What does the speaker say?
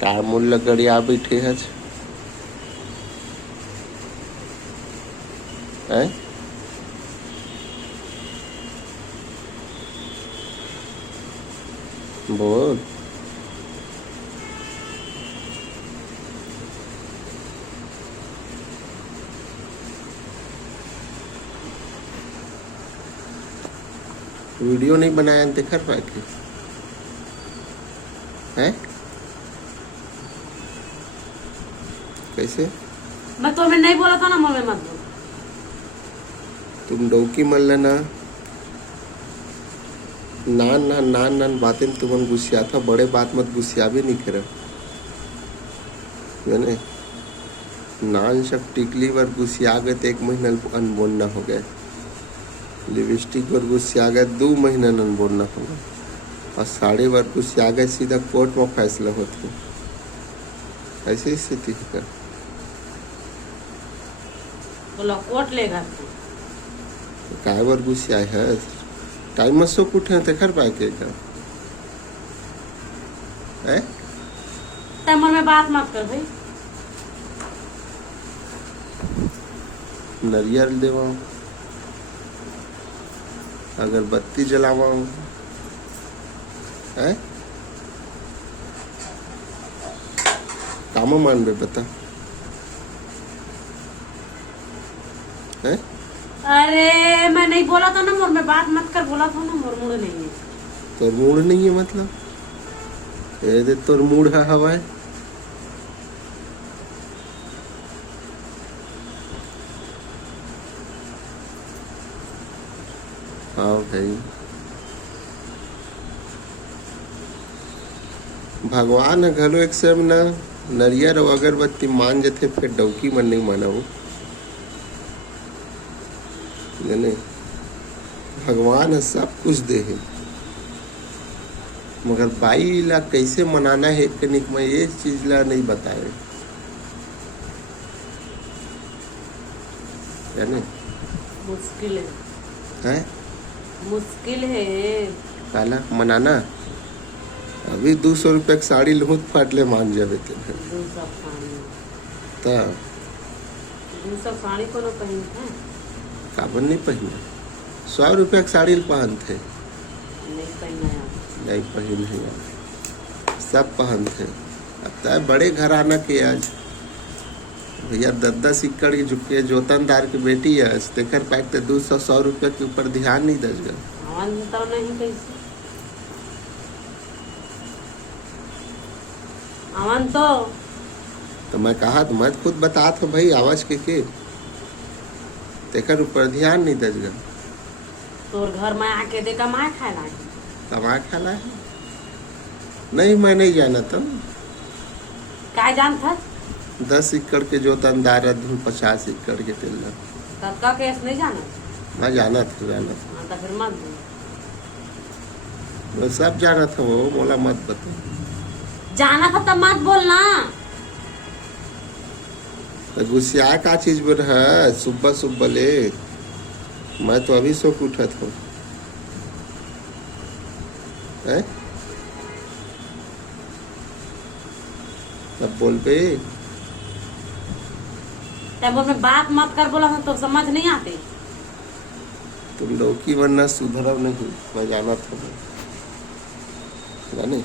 काय मूल्य गड़िया बैठे है बोल। वीडियो नहीं बनाया देखा पाए कि है कैसे? मैं तो मैं नहीं बोला था ना मम्मी मत बोल। तुम डौकी मन लेना नान बातें तुमन गुस्सिया था, बड़े बात मत गुस्सिया भी नहीं करे मैंने नान सब टिकली वर गुस्सिया गए तो 1 महीना अनबोल ना हो गए, लिपस्टिक वर गुस्सिया गए 2 महीना अनबोल ना हो गए, और साड़ी वर गुस्सिया गए सीधा कोर्ट में फैसला होती। ऐसी स्थिति है। बोला कोर्ट लेगा काय वर गुस्सिया है टाइम सो कुठे ते कर पाए के का है टाइमर में बात मत कर भाई। नरियल देवा, अगरबत्ती जलावा है काम मान बे बता है? अरे मैं नहीं बोला था ना मोर में बात मत कर बोला था ना मोर मूड नहीं है। तो मूड नहीं है मतलब ये दे तोर मूड है हवा है। हाँ भाई भगवान है घलो एक सेम ना नरियर और अगरबत्ती मान जथे फिर डौकी मन नहीं मानव नहीं। भगवान है सब कुछ दे है, मगर बाई ला कैसे मनाना है कनिक में ये चीज ला नहीं बताए यानी मुश्किल है मुश्किल है काला मनाना। अभी 200 रुपये की साड़ी लूट फाट ले मान जावे तेरे 200 साड़ी को न पहन है काबन नहीं पहने 100 रुपये की साड़ी पहनते नहीं पहना नहीं पहन है यार सब पहनते। अब तो बड़े घराना के आज भैया 10-10 एकड़ की झुके जोतनदार की बेटी है तेकर पैक 200-100 रुपये के ऊपर ध्यान नहीं दस गया। आवाज बताओ नहीं कैसे आवाज तो मैं कहा तो मैं खुद बता था भाई आवाज के तेकर ऊपर ध्यान नहीं दस गया। तोर घर में आके देखा मार खाला है कमा खाला है नहीं मैं नहीं जाना था क्या जान था 10 एकड़ के जोतनदार 50 एकड़ के टेलर तब का केस नहीं जाना मैं जाना था तो फिर मत मैं सब जाना था वो मोला मत बता जाना था तब मत बोलना। तो गुस्सा का चीज बोल है सुबह सुबह ले मैं तो अभी सो उठा था है? तब बोल पे तब में बात मत कर बोला तो समझ नहीं आती। तुम लोग की वरना सुधरव नहीं मैं जाना था जाने